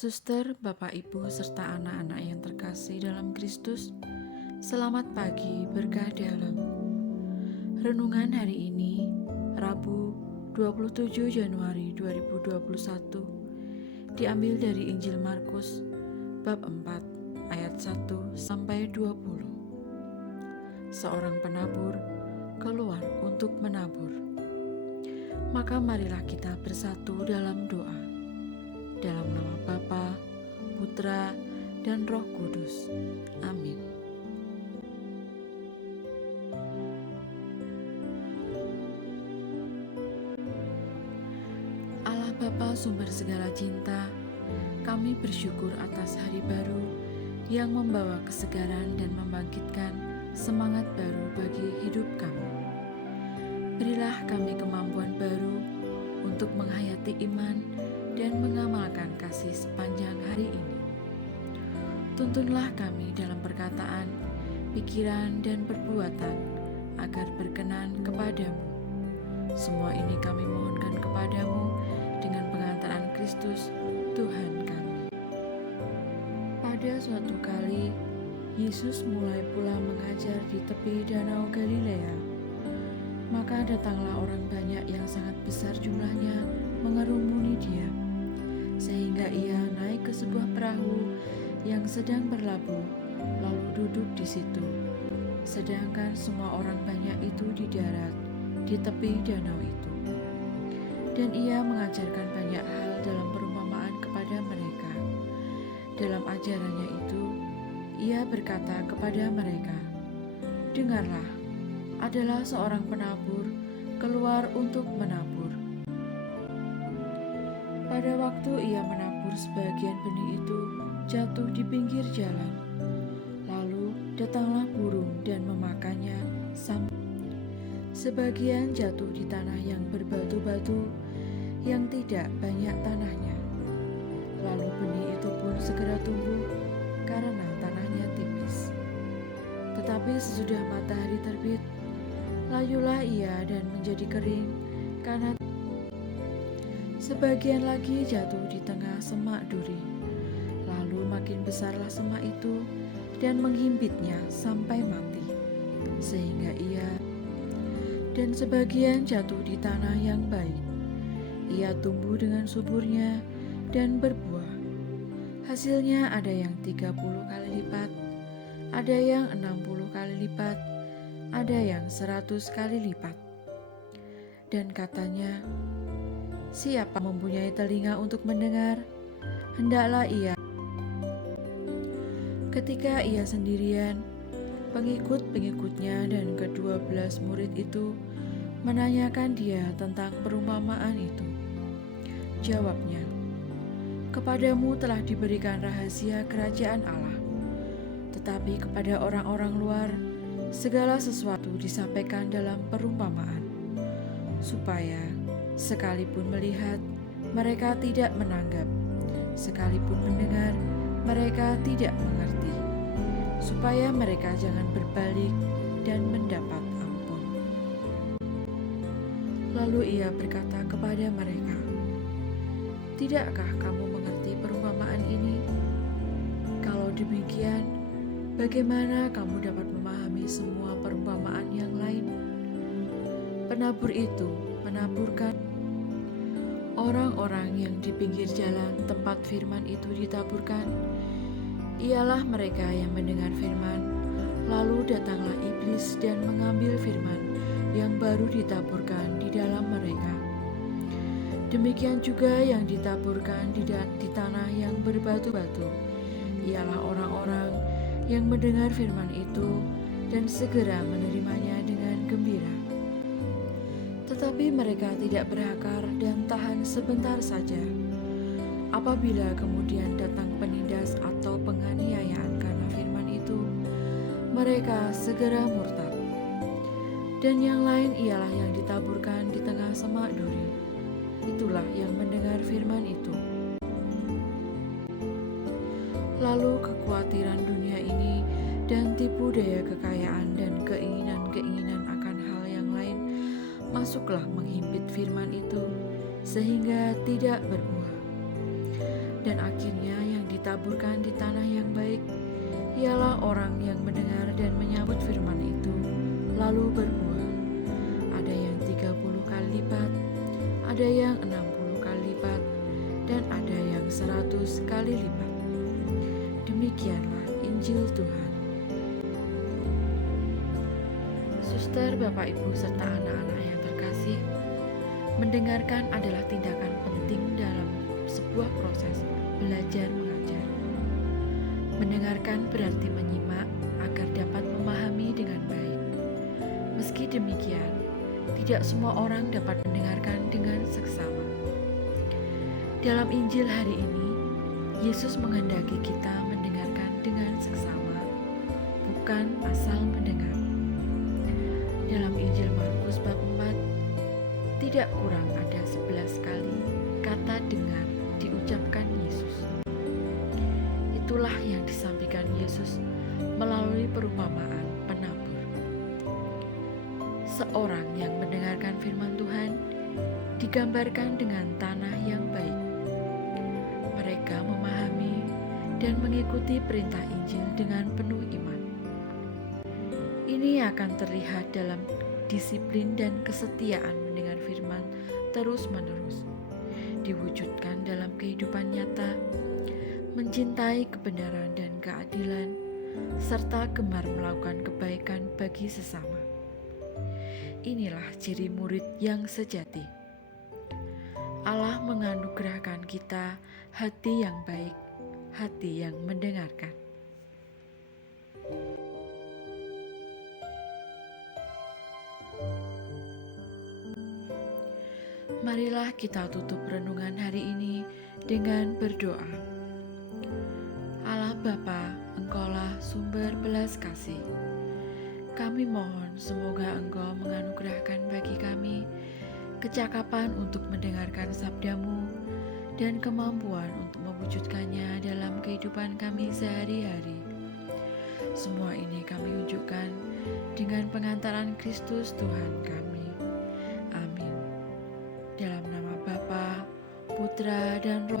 Suster, Bapak, Ibu, serta anak-anak yang terkasih dalam Kristus, selamat pagi berkah dalam. Renungan hari ini, Rabu 27 Januari 2021, diambil dari Injil Markus, bab 4, ayat 1 sampai 20. Seorang penabur keluar untuk menabur. Maka marilah kita bersatu dalam doa. Dalam nama Bapa, Putra, dan Roh Kudus. Amin. Allah Bapa sumber segala cinta, kami bersyukur atas hari baru yang membawa kesegaran dan membangkitkan semangat baru bagi hidup kami. Berilah kami kemampuan baru untuk menghayati iman dan mengamalkan kasih sepanjang hari ini. Tuntunlah kami dalam perkataan, pikiran, dan perbuatan agar berkenan kepadamu. Semua ini kami mohonkan kepadamu dengan pengantaran Kristus, Tuhan kami. Pada suatu kali, Yesus mulai pula mengajar di tepi danau Galilea. Maka datanglah orang banyak yang sangat besar jumlahnya mengerumuni dia, sehingga ia naik ke sebuah perahu yang sedang berlabuh, lalu duduk di situ. Sedangkan semua orang banyak itu di darat, di tepi danau itu. Dan ia mengajarkan banyak hal dalam perumpamaan kepada mereka. Dalam ajarannya itu, ia berkata kepada mereka, "Dengarlah, adalah seorang penabur keluar untuk menabur. Pada waktu ia menabur, sebagian benih itu jatuh di pinggir jalan. Lalu datanglah burung dan memakannya. Sebagian jatuh di tanah yang berbatu-batu, yang tidak banyak tanahnya. Lalu benih itu pun segera tumbuh karena tanahnya tipis. Tetapi sesudah matahari terbit, layulah ia dan menjadi kering karena sebagian lagi jatuh di tengah semak duri. Lalu makin besarlah semak itu dan menghimpitnya sampai mati, sehingga ia. Dan sebagian jatuh di tanah yang baik. Ia tumbuh dengan suburnya dan berbuah. Hasilnya ada yang 30 kali lipat, ada yang 60 kali lipat, ada yang 100 kali lipat." Dan katanya, "Siapa mempunyai telinga untuk mendengar, hendaklah ia." Ketika ia sendirian, pengikut-pengikutnya dan ke-12 murid itu menanyakan dia tentang perumpamaan itu. Jawabnya, "Kepadamu telah diberikan rahasia kerajaan Allah, tetapi kepada orang-orang luar segala sesuatu disampaikan dalam perumpamaan, supaya sekalipun melihat, mereka tidak menanggap, sekalipun mendengar, mereka tidak mengerti, supaya mereka jangan berbalik dan mendapat ampun." Lalu ia berkata kepada mereka, "Tidakkah kamu mengerti perumpamaan ini? Kalau demikian, bagaimana kamu dapat memahami semua perumpamaan yang lain?" Penabur itu menaburkan. Orang-orang yang di pinggir jalan tempat firman itu ditaburkan, ialah mereka yang mendengar firman, lalu datanglah iblis dan mengambil firman yang baru ditaburkan di dalam mereka. Demikian juga yang ditaburkan di tanah yang berbatu-batu, ialah orang-orang yang mendengar firman itu dan segera menerimanya dengan gembira. Tetapi mereka tidak berakar dan tahan sebentar saja. Apabila kemudian datang penindas atau penganiayaan karena firman itu, mereka segera murtad. Dan yang lain ialah yang ditaburkan di tengah semak duri. Itulah yang mendengar firman itu. Lalu kekhawatiran dunia ini dan tipu daya kekayaan dan keinginan-keinginan akan hal yang lain masuklah menghimpit firman itu, sehingga tidak berbuah. Dan akhirnya yang ditaburkan di tanah yang baik ialah orang yang mendengar dan menyambut firman itu, lalu berbuah. Ada yang 30 kali lipat, ada yang 60 kali lipat, dan ada yang 100 kali lipat. Demikianlah Injil Tuhan. Suster, Bapak, Ibu, serta anak-anak yang terkasih, mendengarkan adalah tindakan penting dalam sebuah proses belajar mengajar. Mendengarkan berarti menyimak agar dapat memahami dengan baik. Meski demikian, tidak semua orang dapat mendengarkan dengan seksama. Dalam Injil hari ini, Yesus menghendaki kita mendengarkan dengan seksama, bukan asal mendengar. Dalam Injil Markus bab 4, tidak kurang ada 11 kali kata dengar diucapkan Yesus. Itulah yang disampaikan Yesus melalui perumpamaan penabur. Seorang yang mendengarkan firman Tuhan digambarkan dengan tanah yang baik. Mereka memahami dan mengikuti perintah Injil dengan penuh iman. Ini akan terlihat dalam disiplin dan kesetiaan mendengar firman terus-menerus, diwujudkan dalam kehidupan nyata, mencintai kebenaran dan keadilan, serta gemar melakukan kebaikan bagi sesama. Inilah ciri murid yang sejati. Allah menganugerahkan kita hati yang baik, hati yang mendengarkan. Marilah kita tutup renungan hari ini dengan berdoa. Allah Bapa, Engkaulah sumber belas kasih. Kami mohon semoga Engkau menganugerahkan bagi kami kecakapan untuk mendengarkan sabda-Mu dan kemampuan untuk mewujudkannya dalam kehidupan kami sehari-hari. Semua ini kami unjukkan dengan pengantaran Kristus Tuhan kami. Amin. Dalam nama Bapa, Putra, dan Roh